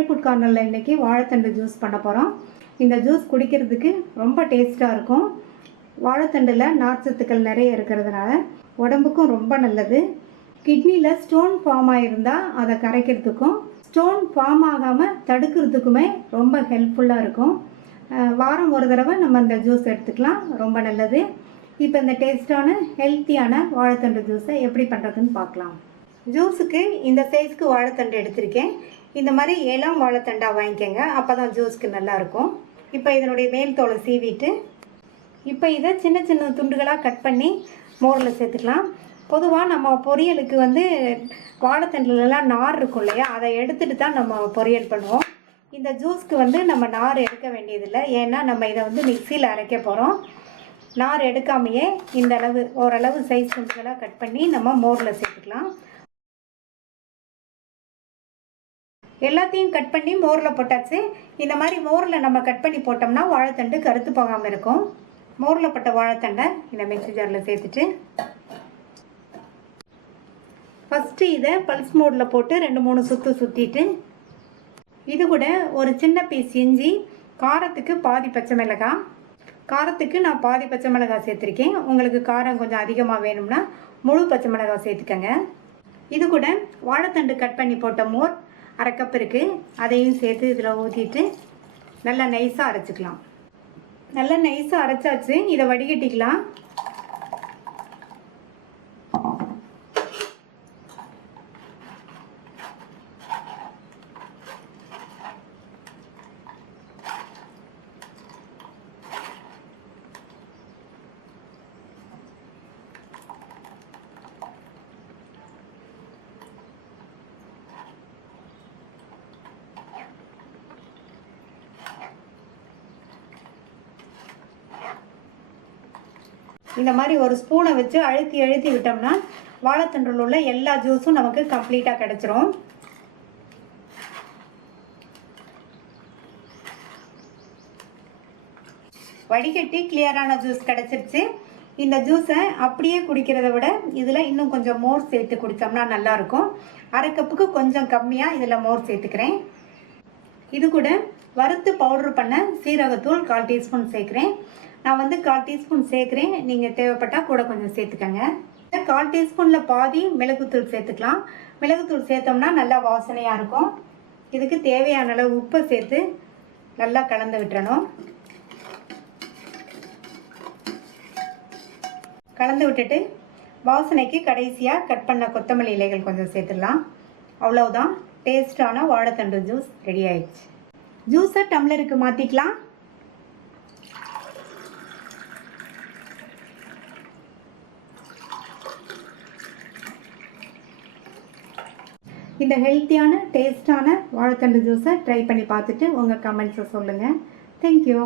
Tamil food கார்னரில் இன்றைக்கி வாழைத்தண்டு ஜூஸ் பண்ண போகிறோம். இந்த ஜூஸ் குடிக்கிறதுக்கு ரொம்ப டேஸ்ட்டாக இருக்கும். வாழைத்தண்டில் நார்ச்சத்துக்கள் நிறைய இருக்கிறதுனால உடம்புக்கும் ரொம்ப நல்லது. கிட்னியில் ஸ்டோன் ஃபார்ம் ஆகிருந்தால் அதை கரைக்கிறதுக்கும் ஸ்டோன் ஃபார்ம் ஆகாமல் தடுக்கிறதுக்குமே ரொம்ப ஹெல்ப்ஃபுல்லாக இருக்கும். வாரம் ஒரு தடவை நம்ம இந்த ஜூஸ் எடுத்துக்கலாம், ரொம்ப நல்லது. இப்போ இந்த டேஸ்டான ஹெல்த்தியான வாழைத்தண்டு ஜூஸை எப்படி பண்ணுறதுன்னு பார்க்கலாம். ஜூஸுக்கு இந்த சைஸ்க்கு வாழைத்தண்டு எடுத்திருக்கேன். இந்த மாதிரி இளம் வாழைத்தண்டாக வாங்கிக்கோங்க, அப்போ தான் ஜூஸ்க்கு நல்லாயிருக்கும். இப்போ இதனுடைய மேல் தோலை சீவிட்டு இப்போ இதை சின்ன சின்ன துண்டுகளாக கட் பண்ணி மோரில் சேர்த்துக்கலாம். பொதுவாக நம்ம பொரியலுக்கு வாழைத்தண்டுலலாம் நார் இருக்கும் இல்லையா, அதை எடுத்துகிட்டு தான் நம்ம பொரியல் பண்ணுவோம். இந்த ஜூஸ்க்கு நம்ம நார் எடுக்க வேண்டியதில்லை, ஏன்னா நம்ம இதை மிக்சியில் அரைக்க போகிறோம். நார் எடுக்காமையே இந்த அளவு ஓரளவு சைஸ் துண்டுகளாக கட் பண்ணி நம்ம மோரில் சேர்த்துக்கலாம். எல்லாத்தையும் கட் பண்ணி மோரில் போட்டாச்சு. இந்த மாதிரி மோரில் நம்ம கட் பண்ணி போட்டோம்னா வாழைத்தண்டு கருத்து போகாமல் இருக்கும். மோரில் போட்ட வாழைத்தண்டை இந்த மிக்ஸி ஜாரில் சேர்த்துட்டு ஃபஸ்ட்டு இதை பல்ஸ் மோடில் போட்டு 2-3 சுற்று சுற்றிட்டு இது கூட ஒரு சின்ன பீஸ் இஞ்சி, காரத்துக்கு பாதி பச்சை மிளகாய். காரத்துக்கு நான் பாதி பச்சை மிளகாய் சேர்த்துருக்கேன். உங்களுக்கு காரம் கொஞ்சம் அதிகமாக வேணும்னா முழு பச்சை மிளகாய் சேர்த்துக்கங்க. இது கூட வாழைத்தண்டு கட் பண்ணி போட்ட மோர் 1/2 கப் இருக்குது, அதையும் சேர்த்து இதில் ஊற்றிட்டு நல்லா நைஸாக அரைச்சிக்கலாம். நல்லா நைஸாக அரைச்சாச்சு, இதை வடிகட்டிக்கலாம். இந்த மாதிரி ஒரு ஸ்பூனை வச்சு அழுத்தி விட்டோம்னா வாழைத்தண்டில் உள்ள எல்லா ஜூஸும் நமக்கு கம்ப்ளீட்டாக கிடச்சிரும். வடிகட்டி கிளியரான ஜூஸ் கிடச்சிருச்சு. இந்த ஜூஸை அப்படியே குடிக்கிறத விட இதில் இன்னும் கொஞ்சம் மோர் சேர்த்து குடித்தோம்னா நல்லாயிருக்கும். 1/2 கப்புக்கு கொஞ்சம் கம்மியாக இதில் மோர் சேர்த்துக்கிறேன். இது கூட வறுத்து பவுட்ரு பண்ண சீரகத்தூள் 1/4 டீஸ்பூன் சேர்க்குறேன். நான் 1/4 டீஸ்பூன் சேர்க்குறேன், நீங்கள் தேவைப்பட்டால் கூட கொஞ்சம் சேர்த்துக்கங்க. 1/4 டீஸ்பூனில் பாதி மிளகுத்தூள் சேர்த்துக்கலாம். மிளகுத்தூள் சேர்த்தோம்னா நல்லா வாசனையாக இருக்கும். இதுக்கு தேவையான அளவு உப்பை சேர்த்து நல்லா கலந்து விட்டுறணும். கலந்து விட்டுட்டு வாசனைக்கு கடைசியாக கட் பண்ண கொத்தமல்லி இலைகள் கொஞ்சம் சேர்த்துடலாம். அவ்வளவுதான், டேஸ்டான வாழைத்தண்டு ஜூஸ் ரெடி ஆயிடுச்சு. ஜூஸை டம்ளருக்கு மாற்றிக்கலாம். இந்த ஹெல்த்தியான டேஸ்டான வாழைத்தண்டு ஜூஸை ட்ரை பண்ணி பார்த்துட்டு உங்கள் கமெண்ட்ஸை சொல்லுங்கள். தேங்க்யூ.